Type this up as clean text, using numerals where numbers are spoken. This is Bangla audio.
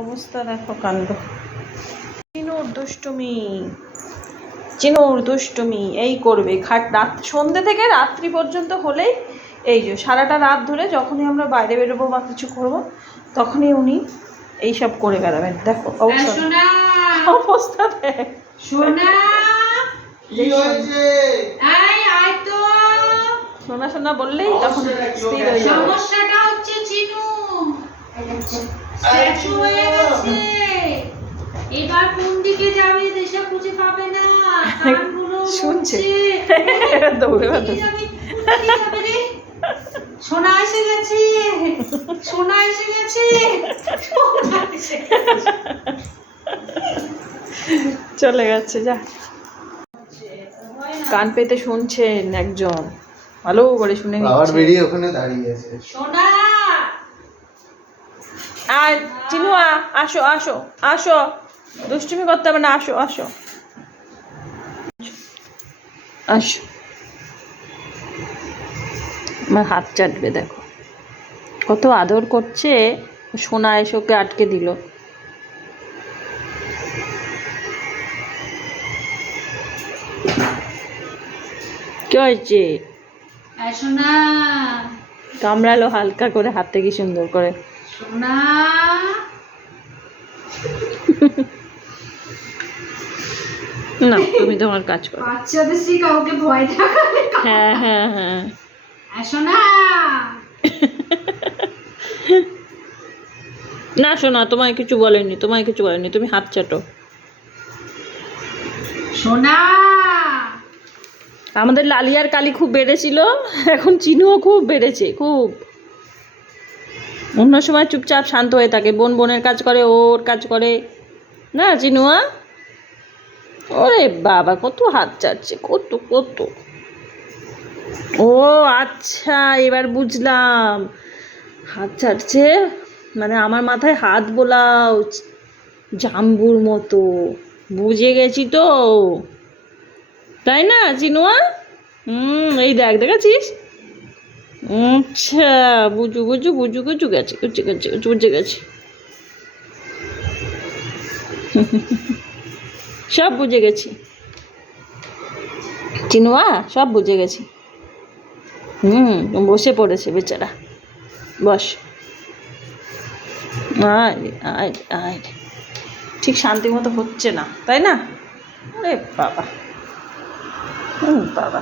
অবস্থা দেখো, কাণ্ড। চিনুর দুষ্টুমি, চিনুর দুষ্টুমি এই করবে। রাত সন্ধ্যে থেকে রাত্রি পর্যন্ত হলেই এই যে সারাটা রাত ধরে যখনই আমরা বাইরে বেরোবো বা কিছু করবো তখনই উনি এইসব করে বেড়াবেন। দেখো অবস্থা দেখ। সোনা সোনা বললেই তখন স্থির হয়ে যাবে। সমস্যাটা হচ্ছে চিনু স্ট্যাচু হয়ে গেছে, এবার কোন দিকে যাবে দেশে খুঁজে পাবে না। শুনছে দৌড়ে বেড়াতে। সোনা এসে গেছে, সোনা এসে গেছে, চলে গেছে। যা, কান পেতে শুনছেন একজন, ভালো করে শুনে আবার বেরিয়ে ওখানে দাঁড়িয়ে আছে। সোনা আর চিনু আসো আসো আসো, দুষ্টুমি করতে হবে না, আসো আসো আসো। আমার হাত চাটবে, দেখো কত আদর করছে। সোনা এসে ওকে আটকে দিল। কি হয়েছে? সোনা কামড়ালো হালকা করে হাতে, কি সুন্দর করে। সোনা না, তুমি তোমার কাজ করো। বাচ্চাদের সে কাউকে ভয় দেখালে। হ্যাঁ হ্যাঁ হ্যাঁ। সোনা না শোনা, তোমায় কিছু বলেনি, তোমায় কিছু বলেনি, তুমি হাত চাটো। সোনা আমাদের লালিয়ার কালি খুব বেড়েছিল, এখন চিনুও খুব বেড়েছে, খুব। অন্য সময় চুপচাপ শান্ত হয়ে থাকে, বোনের কাজ করে, ওর কাজ করে না চিনুয়া। ওরে বাবা, কত হাত চাটছে, কত কত। ও আচ্ছা, এবার বুঝলাম। হাত চাটছে মানে আমার মাথায় হাত বোলাও, জাম্বুর মতো। বুঝে গেছি তো, তাই না চিনুয়া? এই দেখ, দেখেছিস? আচ্ছা, বুঝু বুঝু বুঝু বুঝু গেছে, বুঝে গেছে, বুঝে গেছে। সব বুঝে গেছি চিনুয়া, সব বুঝে গেছি। বসে পড়েছে বেচারা, বস। আয় আয় আয়। ঠিক শান্তি মতো হচ্ছে না, তাই না? আরে বাবা, বাবা।